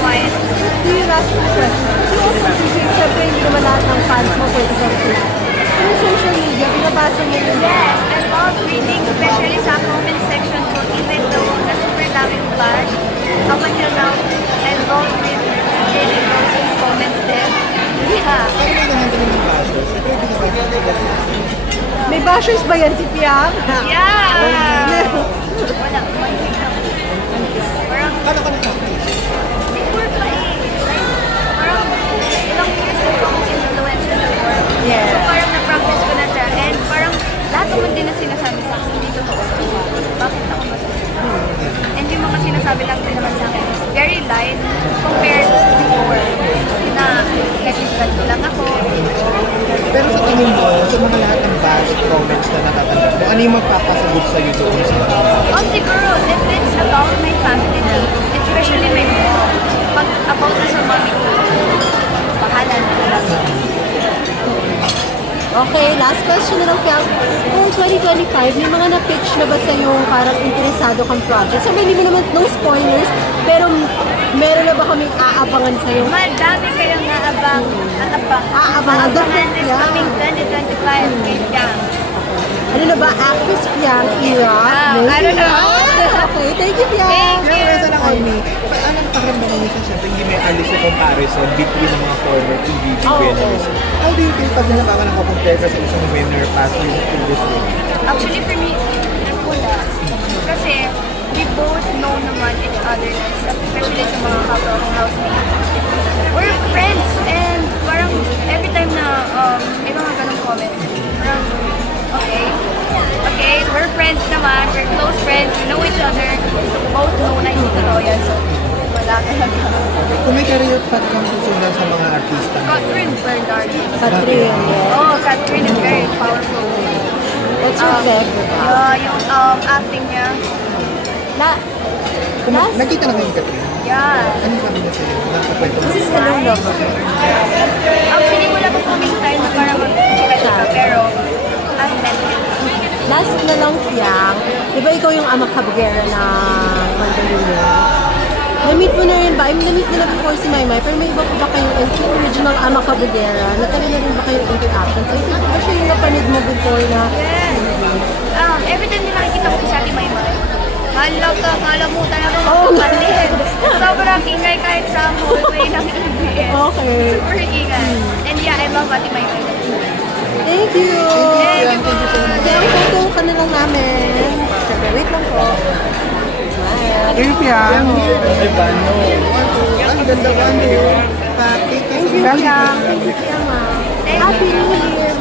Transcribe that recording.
quiet. Do you last question? Do you also appreciate, syempre hindi naman lahat ng fans mo pwede kang Facebook. Through social media, binabasa mo yun. Yes, I love reading, especially sa comment section ko, even though na super daming bash. Up until now, I love reading those comments there. Yeah. Paano mo na-handle yung bashers? Pwede na ba yung May bashers ba yan si Piang? Yeah! Wala, parang, Paano ka na-practice? before pa eh. Like, parang, ilang years ago akong influencer before. Yeah. So parang na-practice ko na siya. And parang, lahat naman din na sinasabi sa akin, hindi totoo. Bakit ako masasabi? And yung mga sinasabi lang din naman sa akin is very light compared to before. Na, kasi ganito lang ako. Pero sa tingin mo, sa mga lahat ng bash comments na natatanggap mo, ano yung magpapasagot sa'yo doon sa mga Siguro, if it's about my family na, especially my mom, pag about na sa mommy ko, bahala na. Okay, last question na lang, Piang. Kung 2025, may mga na-pitch na ba sa yung parang interesado kang project? So, hindi mo naman, no spoilers, pero meron na ba kaming aabangan sa'yo? Madami kayong naabang. Aabangan. Aabangan this coming 2025 kay Piang. Ano na ba? Actress Piang era? I don't know. Okay, thank you, Piang. Thank Pero you. resa lang kami, anong pakiramdam mo minsan siyempre hindi may alis yung comparison between ng mga former PBB winners. How do you feel pag nalabakan ako compare ka sa isang winner past yung previous winner? Actually, for me, wala. Kasi, we both know naman each other, especially sa mga kapwa housemates. We're friends, and parang every time na may mga ganong comments, parang, okay, we're friends naman, we're close friends, we know each other, both know na hindi totoo yan, so wala talaga. Kung may career path kang susundan sa mga artista, Catherine Bernardo. Catherine, yeah. Oh, Catherine is very powerful. What's your flag, diba? Yung acting niya, nakita na kayo ni Catherine? yeah. Ano sabi niya sa'yo? Nakakwento mo? This is Hello Lover. Actually, wala pa kaming time na para mag-chika-chika, pero I've met him. Last na lang, Piang. Di ba ikaw yung ama kabugera ng Mandaluyong? Na-meet mo na rin ba? I mean, na-meet mo na before si Maymay, pero may iba pa ba kayong original ama kabugera? Nagkaroon na rin ba kayong interaction? So, hindi ba siya yung napanood mo before na? Every time na nakikita ko si Ate Maymay, kala mo talaga Oh. magpapalit. Sobrang ingay kahit sa hallway ng EBS. Okay. Super ingay. And yeah, I love Ate Maymay. Thank you! Thank you po. Piang, photo ka na lang namin. Siyempre, wait lang po. Smile. Hey, Piang! Ang ganda ba niyo? Pati, Thank you, Piang. Thank you, Piang. Happy New Year!